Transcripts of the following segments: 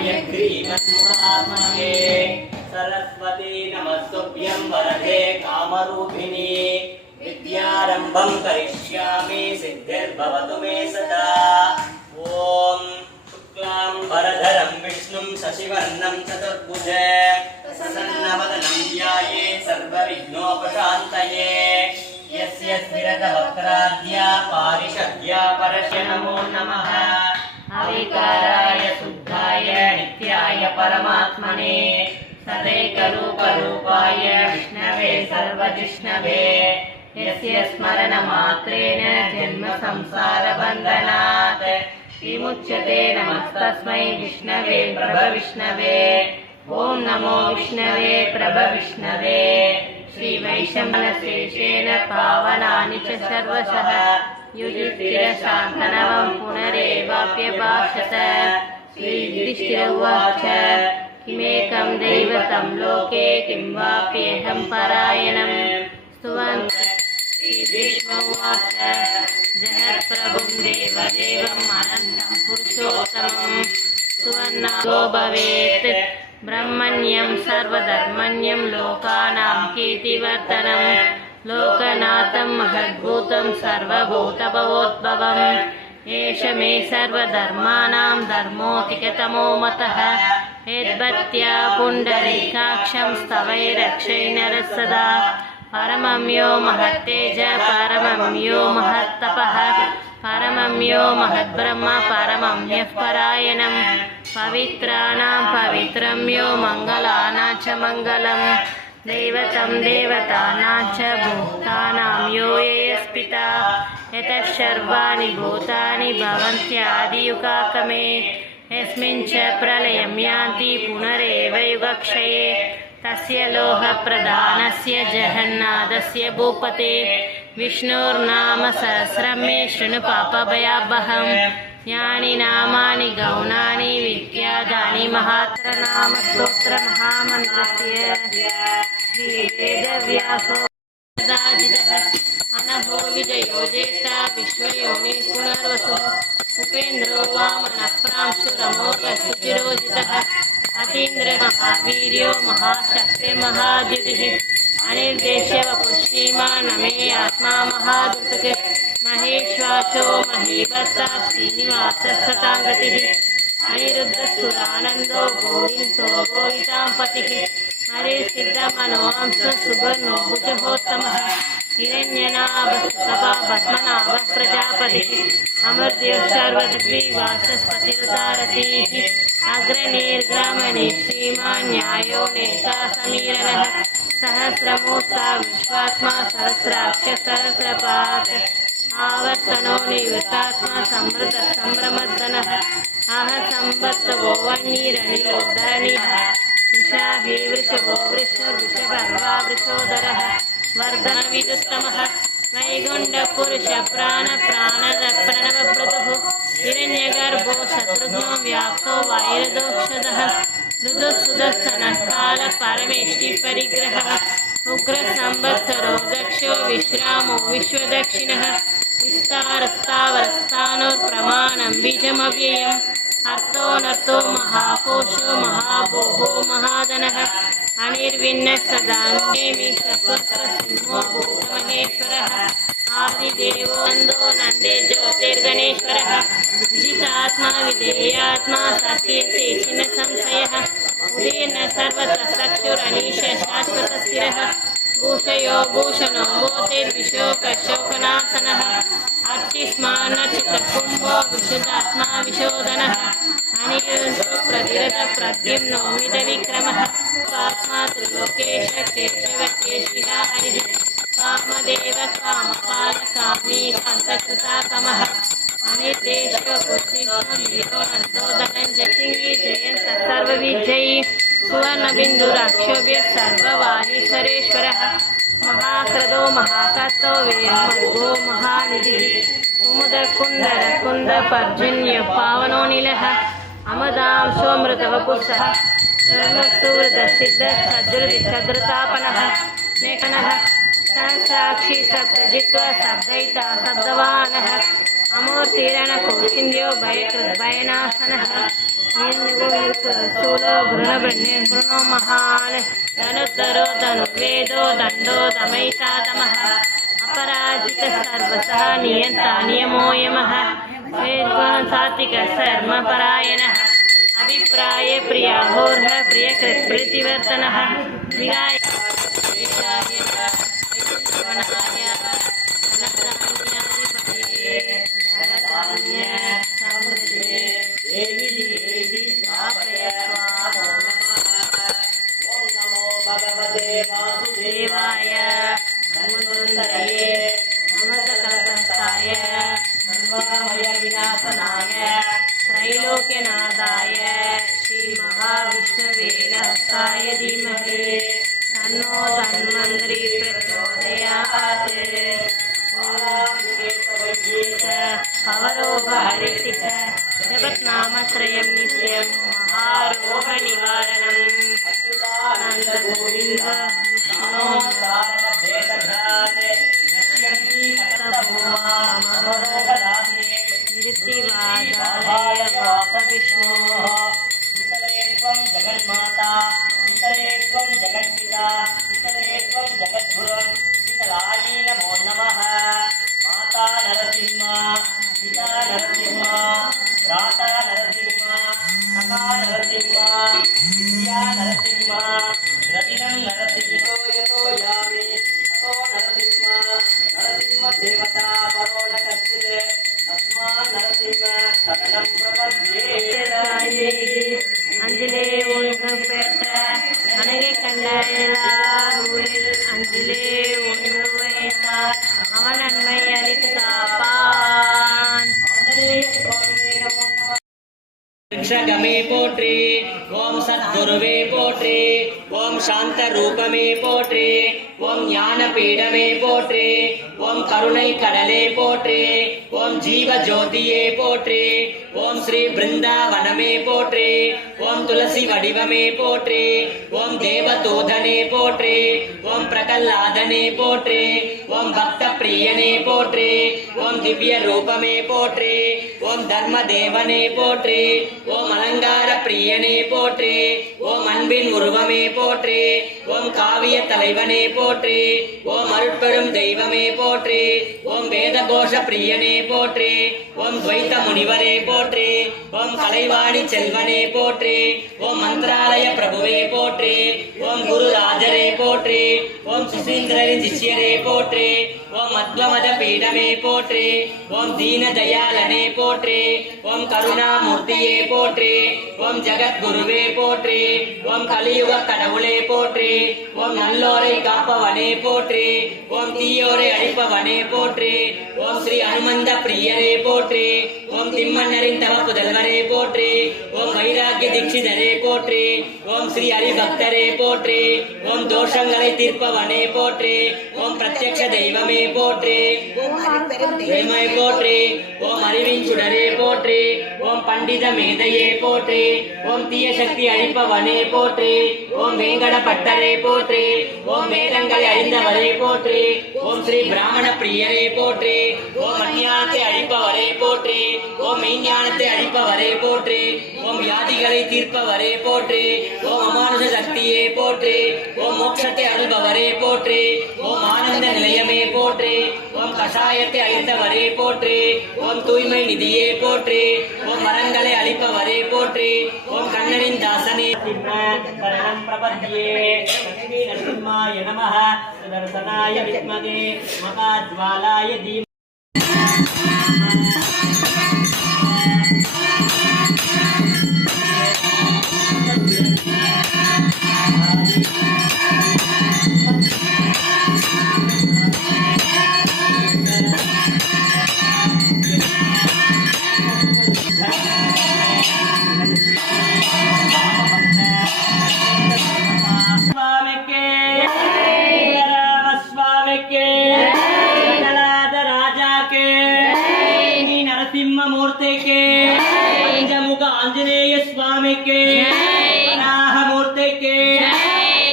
हयग्रीवन्महात्मने सरस्वती नमस्तुभ्यं वरदे कामरूपिणी विद्यारम्भं करिष्यामि सिद्धिर्भवतु मे सदा। ॐ शुक्लां वरधरं विष्णुं शशिवर्णं चतुर्भुजे प्रसन्नवदनं ध्यायेत् सर्वविघ्नोपशान्तये। यस्य स्थिरतवक्त्राद्या पारिषद्या परस्य नमो नमः। अविकाराय शुद्धाय नित्याय परमात्मने सदैकरूपरूपाय विष्णवे सर्वजिष्णवे यस्य स्मरणमात्रेण जन्म संसारबन्धनात् विमुच्यते। नमस्तस्मै विष्णवे प्रभविष्णवे। ॐ नमो विष्णवे प्रभविष्णवे। श्रीवैशम्पायनेन पावनानि च सर्वशः युधिष्ठिरशान्तनवं पुनरेवाप्यभाषत। श्रीयुधिष्ठिर उवाच किमेकं दैवतं लोके किं वाप्येहं परायणं स्तुवन्ति। श्रीभीष्म उवाच जगत्प्रभुं देवदेवम् अनन्तं पुरुषोत्तमं स्तुवन्नादो भवेत्। ब्रह्मण्यं सर्वधर्मण्यं लोकानां कीर्तिवर्धनं लोकनाथं महद्भूतं सर्वभूतभवोद्भवम् एष मे सर्वधर्माणां धर्मोऽधिकतमो मतः। यद्भक्त्या पुण्डरीकाक्षं स्तवैरक्षै नरः सदा परमं यो महत्तेज परमं यो महत्तपः परमं यो महद्ब्रह्म परमं यः परायणं पवित्राणां पवित्रं यो मङ्गलानां च मङ्गलम् दैवतं देवतानां च भूतानां यो येऽस्पिता यतः सर्वाणि भूतानि भवन्त्यादियुगाकमे यस्मिन् च प्रलयं यान्ति पुनरेव युगक्षये तस्य लोहप्रधानस्य जगन्नाथस्य भूपते विष्णोर्नाम सहस्रं मे शृणु पापभयापहम्। यानि नामानि गौणानि विख्यातानि महात्रनाम स्तोत्र महामन्त्रस्य श्रीवेदव्यासो अनभो विजयो जेता विश्वयोनि पुनर्वसुः उपेन्द्रो वामनः प्रांशुरमोघसुचिरोजितः अतीन्द्र महावीर्यो महाशक्तिर्महाद्युतिः अनिर्देश्य वपुश्रीमान् मे आत्मा महादुर्गः महेश्वासो महीभर्ता श्रीनिवासः सताङ्गतिः अनिरुद्धसुरानन्दो गोविन्दो गोवितां पतिः हरिसिद्धमनोहंसः सुवर्णो भुजहोत्तमः हिरण्यनाभस्तपा पद्मनाभः प्रजापतिः अमर्त्यो सर्वद्विवासस्पतिरुदारतीः अग्रनेर्ग्रामणे श्रीमान् न्यायो नेता समीरणः सहस्रमूर्ता विश्वात्मा सहस्राक्ष सहस्रपात् आवर्तनो निवृत्तात्मा समृद्ध संभ्रमर्दनः अह संवत्सवो वह्निरनिलोधरणिः वृषाहि वृषभो वृषर्वृषभर्वा वृषोदरः वर्धनविदुत्तमः वैकुण्ठपुरुष प्राणद प्रणवप्रदुः हिरण्यगर्भो शत्रुघ्नो व्याप्तो वायुर्दोक्षदः ऋतुसुदर्शनः काल परमेष्टि परिग्रहः उग्रसंवत्सरो दक्षो विश्रामो विश्वदक्षिणः विस्तारस्तावरस्थानोर्प्रमाणं बीजमव्ययम् अर्थोऽनर्थो महाकोशो महाभोगो महाधनः अनिर्विण्णः सदाङ्गेमि सत्वत्रसिंहो भूतमहेश्वरः आदिदेवो नन्दो नन्दे ज्योतिर्गणेश्वरः विजितात्मा विधेयात्मा सत्यते चिन्न संशयः उदीर्ण सर्वत्र चक्षुरनीश शाश्वतस्थिरः भूषयो भूषणो भूतिर्विशोकशोकनाशनः अर्चिस्मानर्चितकुम्भो विशुद्धात्मा विशोधनः अनिरुद्धो प्रतिरतप्रद्युम्नो मितविक्रमः आत्मा त्रिलोकेश केशव केशिका हरिः कामदेव कामपाल कामी कान्तकृताकमः अनिर्देशो कुचिष्णो वीरो नन्दो धनञ्जयी जयन्त सर्वविजयी सुवर्णबिन्दुराक्षोभ्य सर्ववाणीश्वरेश्वरः महाक्रदो महाकर्तो वेर्मर्गो महानिधिः कुमुदकुन्दरकुन्दपर्जन्यो पावनो नीलः अमदांशोऽमृतवपुषः सुवृतसिद्धसदृतापनः लेखनः सहस्राक्षी सप्तजित्वा शब्दयिता शब्दवानः अमूर्तिरणकोचिन्द्यो भयकृद्भयनाशनः स्थूलो घृणवृण्ये घृणो महान् धनुद्धरो धनुर्वेदो दण्डो दमैतातमः अपराजितः सर्वसः नियन्ता नियमो यमः सात्विकः सर्मपरायणः अभिप्राये प्रियाहोर्ह प्रियकृत्प्रीतिवर्तनः विराय श्रवणाय अनसान्याधिपतये धनधान्य समृद्धे देवी देवी स्थापय स्वाहा। ओम नमो भगवते वासुदेवाय धन्वन्तरये ममतकलसंस्थाय सर्वमय विनाशनाय त्रैलोक्यनाथाय श्री महाविष्णवे सहस्राय धीमहि तन्नो धन्वन्तरी प्रचोदयात्। भवरोगहरिः जगन्नामत्रयं नित्यं महारोगनिवारणम् नन्दगोविन्द कीर्तिवादालय वासविष्णु जगन्माता त्वं जगद्पिता त्वं जगद्गुरुं शीतलायै नमो नमः। माता नरसिंह पिता नरसिंह भ्राता नरसिंह सखा नरसिंह विद्या नरसिंह रतिनं नरसिंहो यतो यामि अतो नरसिंह नरसिंहदेवता परो न कश्चित् तस्मात् नरसिंह शरणं प्रपद्ये। அஞ்சிலே ஒன்று பெற்ற அழகை கண்ட எல்லாரில் அஞ்சிலே ஒன்று வைத்தார் அவன் நன்மை அளித்து காப்பான். ऋक्षगमे पोट्रे ओम सद्गुरुवे पोट्रे ओम शांत रूपमे पोट्रे ओम ज्ञानपीडमे पोट्रे ओम करुणै கடலே போற்றே ओम जीव ज्योतिये पोट्रे ओम श्री वृंदावनमे पोट्रे ओम तुलसी वडिवमे पोट्रे ओम देवतोधने पोट्रे ओम प्रकल्लादने पोट्रे ओम भक्त प्रियने पोट्रे ओम दिव्य रूपमे पोट्रे ओम धर्मदेवने पोट्रे ओम अलंगार प्रियने पोट्रे ओम अன்பின் உருவமே போற்றே ओम காவிய தலைவனே போற்றே ओम அருட்பெரும் தெய்வமே போற்றே ओम வேதகோஷ பிரியனே போற்றே ओम द्वैत முனிவரே போற்றே ओम கலைவாணி செல்வனே போற்றே ओम மந்திராலய பிரபுவே போற்றே ओम குருராஜரே போற்றே ओम சுசீந்திரரின் சிஷ்யரே போற்றே ओम மத்வமத பீடமே போற்றே ओम दीन दयालने போற்றே ओम கருணாமூர்த்தியே போற்றே ओम ஜகத்குருவே போற்றே ओम கலியுக கடவுளே போற்றே ओम நல்லோரை காப்பவனே போற்றே ओम தீயோரை அழிப்பவனே போற்றே ओम ஸ்ரீ அனுமந்த பிரியரே போற்றே ओम திம்மன்னரின் தவ புதல்வரே போற்றே ओम வைராகிய தீட்சிதரே போற்றே ओम ஸ்ரீ ஹரிபக்தரே போற்றே ओम தோஷங்களை தீர்ப்பவனே போற்றே ओम பிரத்யக்ஷ தெய்வமே போற்றே வேமை போற்றே ओम அறிவின் சுடரே போற்றே ओम பண்டித மேதையே போற்றே ओम தீய சக்தி அழிப்பவனே போற்றே ओम வேங்கட பட்டரே போற்றே ओम வேதங்களை அறிந்தவரே போற்றே ओम ஸ்ரீ பிராமண பிரியரே போற்றே ओम அஞ்ஞானத்தை அழிப்பவரே போற்றே ओम மெய்ஞானத்தை அழிப்பவரே போற்றே ओम வியாதிகளை தீர்ப்பவரே போற்றே ओम அமானுஷ சக்தியே போற்றே ओम மோட்சத்தை அருள்பவரே போற்றே ओम ஆனந்த நிலையமே போற்றே ओम கஷாயத்தை அழித்தவரே போற்றே ओम தூய்மை நிதியே போற்றே ओम மரங்களை அழிப்பவரே போற்றே ओम கண்ணனின் தாசனே சரணம் பிரபத்யே. லக்ஷ்மீ நரசிம்மாய நமः சுதர்சனாய வித்மகே மகாஜ்வாலாய தீமஹி. मूर्ति के पंचमुख आंजनेय स्वामी के वराह मूर्ति के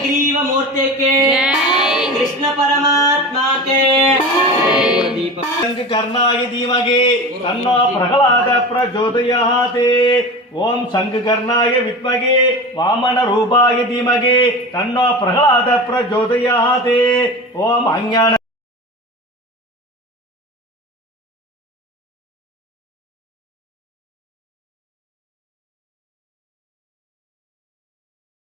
ग्रीव मूर्ति के कृष्ण परमात्मा के शंखकर्णाय धीमहि तन्नो प्रह्लाद प्रचोदयात् ओम शंखकर्णाय विद्महे वामनरूपाय धीमहि तन्नो प्रह्लाद प्रचोदयात् ओम अज्ञान